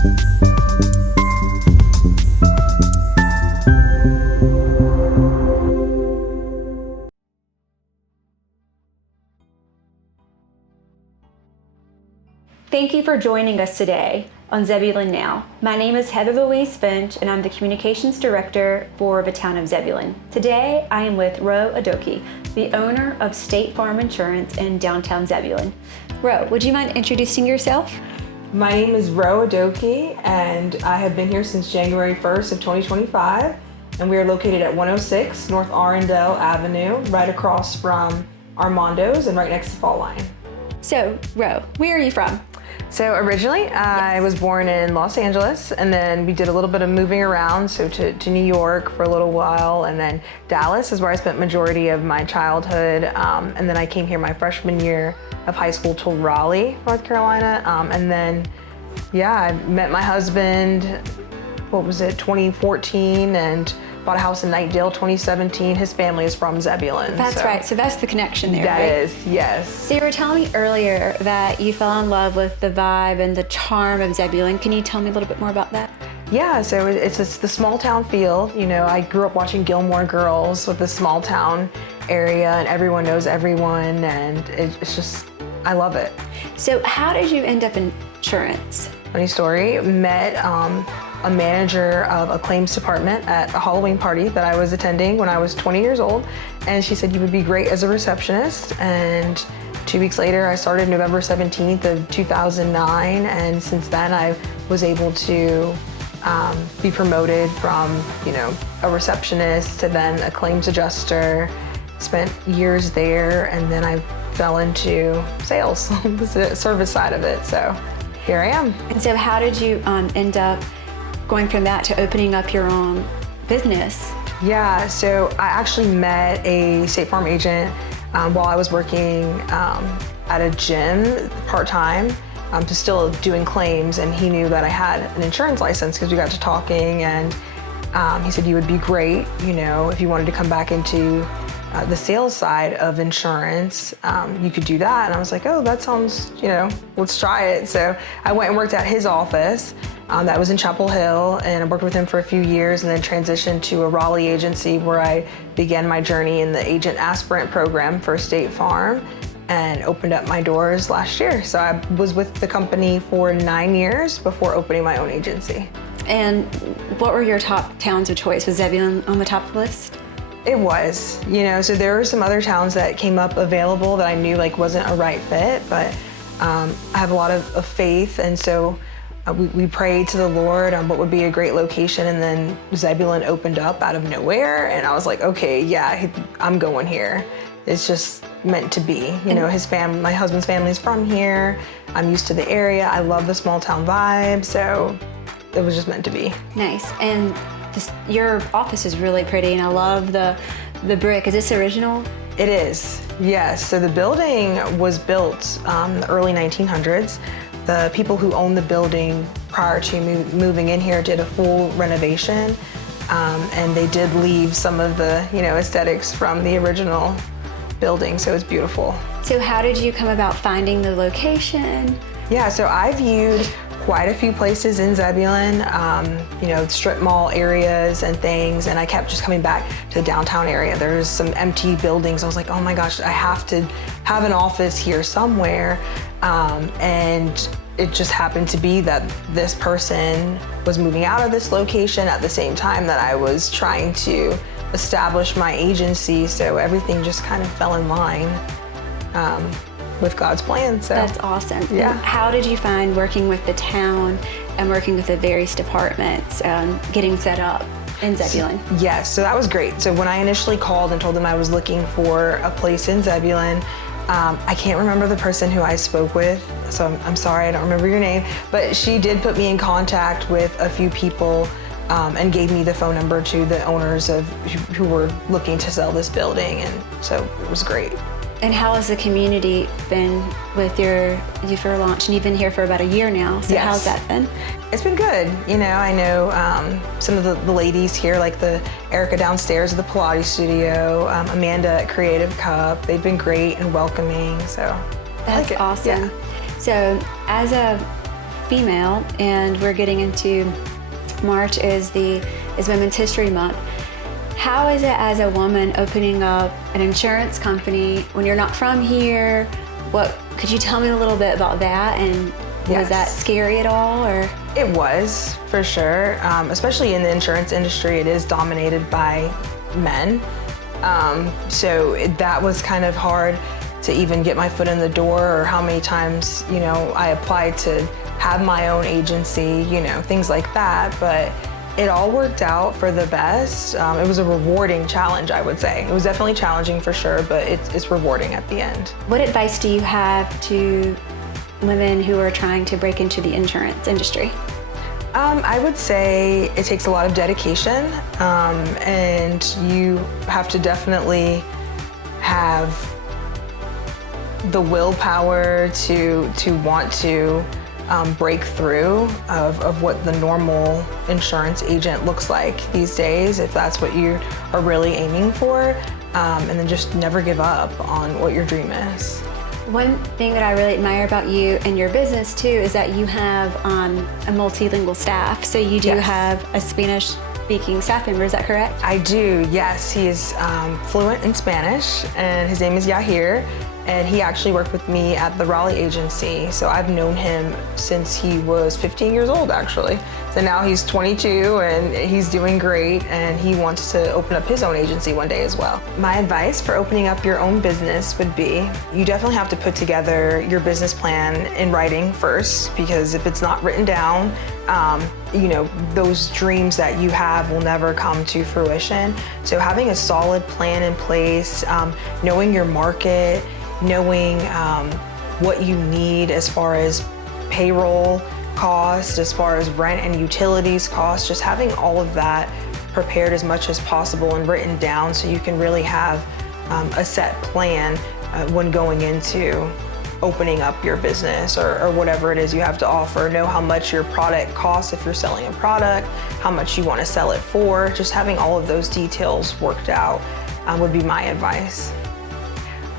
Thank you for joining us today on Zebulon Now. My name is Heather Louise Finch, and I'm the Communications Director for the town of Zebulon. Today, I am with Ro Adoki, the owner of State Farm Insurance in downtown Zebulon. Ro, would you mind introducing yourself? My name is Ro Adoki, and I have been here since January 1st of 2025, and we are located at 106 North Arundel Avenue, right across from Armando's and right next to Fall Line. So, Ro, where are you from? So originally, I was born in Los Angeles, and then we did a little bit of moving around, so to New York for a little while, and then Dallas is where I spent majority of my childhood, and then I came here my freshman year of high school to Raleigh, North Carolina, and then, yeah, I met my husband, 2014, and bought a house in Knightdale, 2017. His family is from Zebulon. That's right, so that's the connection there, That right? is, yes. So you were telling me earlier that you fell in love with the vibe and the charm of Zebulon. Can you tell me a little bit more about that? Yeah, so it's the small town feel. You know, I grew up watching Gilmore Girls with the small town area, and everyone knows everyone, and it's just, I love it. So how did you end up in insurance? Funny story, met a manager of a claims department at a Halloween party that I was attending when I was 20 years old, and she said you would be great as a receptionist. And 2 weeks later, I started November 17th of 2009, and since then I was able to be promoted from, you know, a receptionist to then a claims adjuster. Spent years there, and then I fell into sales, the service side of it. So here I am. And so how did you end up going from that to opening up your own business? Yeah, so I actually met a State Farm agent while I was working at a gym part-time, to still doing claims, and he knew that I had an insurance license because we got to talking, and he said you would be great, you know, if you wanted to come back into the sales side of insurance, you could do that. And I was like, oh, that sounds, you know, let's try it. So I went and worked at his office. That was in Chapel Hill, and I worked with him for a few years and then transitioned to a Raleigh agency where I began my journey in the agent aspirant program for State Farm and opened up my doors last year. So I was with the company for 9 years before opening my own agency. And what were your top towns of choice? Was Zebulon on the top of the list? It was, you know, so there were some other towns that came up available that I knew like wasn't a right fit, but I have a lot of faith, and so we prayed to the Lord on what would be a great location, and then Zebulon opened up out of nowhere, and I was like, okay, yeah, I'm going here. It's just meant to be. You know, my husband's family is from here. I'm used to the area. I love the small town vibe, so it was just meant to be. Nice. And your office is really pretty, and I love the brick. Is this original? It is, yes. So the building was built in the early 1900s. The people who owned the building prior to moving in here did a full renovation, and they did leave some of the, you know, aesthetics from the original building, so it's beautiful. So how did you come about finding the location? Yeah, so I viewed quite a few places in Zebulon, you know, strip mall areas and things, and I kept just coming back to the downtown area. There's some empty buildings. I was like, oh my gosh, I have to have an office here somewhere, and it just happened to be that this person was moving out of this location at the same time that I was trying to establish my agency, so everything just kind of fell in line with God's plan. So that's awesome. Yeah. And how did you find working with the town and working with the various departments, getting set up in Zebulon? Yes, so that was great. So when I initially called and told them I was looking for a place in Zebulon, I can't remember the person who I spoke with, so I'm sorry, I don't remember your name, but she did put me in contact with a few people and gave me the phone number to the owners of who were looking to sell this building, and so it was great. And how has the community been with your launch? And you've been here for about a year now, so Yes. How's that been? It's been good. You know, I know some of the ladies here, like the Erica downstairs at the Pilates studio, Amanda at Creative Cup. They've been great and welcoming, so I That's like it. awesome. Yeah. So as a female, and we're getting into March is Women's History Month. How is it as a woman opening up an insurance company when you're not from here? Could you tell me a little bit about that? And was that scary at all, or? It was, for sure. Especially in the insurance industry, it is dominated by men. So that was kind of hard to even get my foot in the door, or how many times, I applied to have my own agency, things like that. But it all worked out for the best. It was a rewarding challenge, I would say. It was definitely challenging for sure, but it's rewarding at the end. What advice do you have to women who are trying to break into the insurance industry? I would say it takes a lot of dedication, and you have to definitely have the willpower to want to break through of what the normal insurance agent looks like these days, if that's what you are really aiming for, and then just never give up on what your dream is. One thing that I really admire about you and your business too is that you have a multilingual staff. So you do have a Spanish-speaking staff member, is that correct? I do, yes. He is fluent in Spanish, and his name is Yahir. And he actually worked with me at the Raleigh agency. So I've known him since he was 15 years old, actually. So now he's 22 and he's doing great, and he wants to open up his own agency one day as well. My advice for opening up your own business would be, you definitely have to put together your business plan in writing first, because if it's not written down, those dreams that you have will never come to fruition. So having a solid plan in place, knowing your market, knowing what you need as far as payroll cost, as far as rent and utilities cost, just having all of that prepared as much as possible and written down so you can really have a set plan when going into opening up your business or whatever it is you have to offer. Know how much your product costs if you're selling a product, how much you want to sell it for. Just having all of those details worked out would be my advice.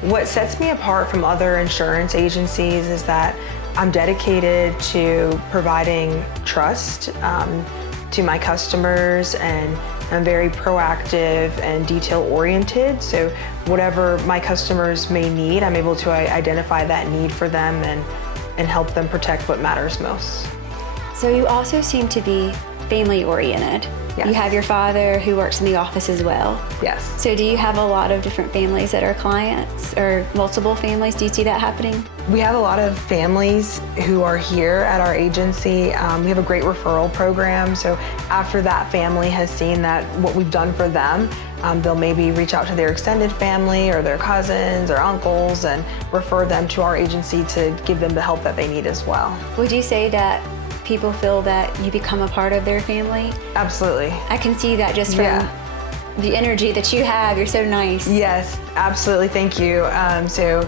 What sets me apart from other insurance agencies is that I'm dedicated to providing trust to my customers, and I'm very proactive and detail-oriented. So whatever my customers may need, I'm able to identify that need for them and help them protect what matters most. So you also seem to be family-oriented. Yes. You have your father who works in the office as well. Yes. So do you have a lot of different families that are clients, or multiple families? Do you see that happening? We have a lot of families who are here at our agency. We have a great referral program. So after that family has seen that what we've done for them, they'll maybe reach out to their extended family or their cousins or uncles and refer them to our agency to give them the help that they need as well. Would you say that people feel that you become a part of their family? Absolutely. I can see that just from the energy that you have. You're so nice. Yes, absolutely. Thank you. So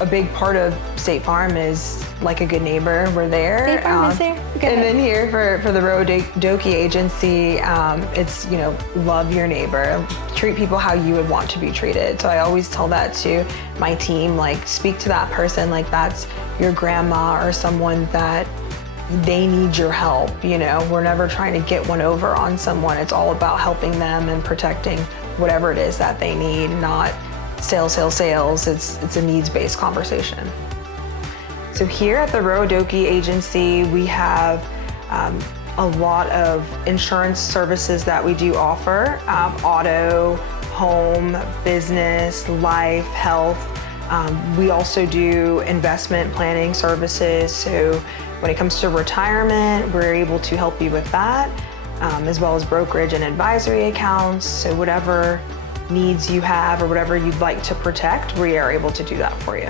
a big part of State Farm is like a good neighbor. We're there. State Farm is there. And then here for the Rodoki agency, it's, love your neighbor. Treat people how you would want to be treated. So I always tell that to my team, like, speak to that person like that's your grandma or someone that they need your help. We're never trying to get one over on someone. It's all about helping them and protecting whatever it is that they need, not sales. It's a needs-based conversation. So here at the Rodoki agency, we have a lot of insurance services that we do offer: auto, home, business, life, health. We also do investment planning services. So when it comes to retirement, we're able to help you with that, as well as brokerage and advisory accounts. So whatever needs you have or whatever you'd like to protect, we are able to do that for you.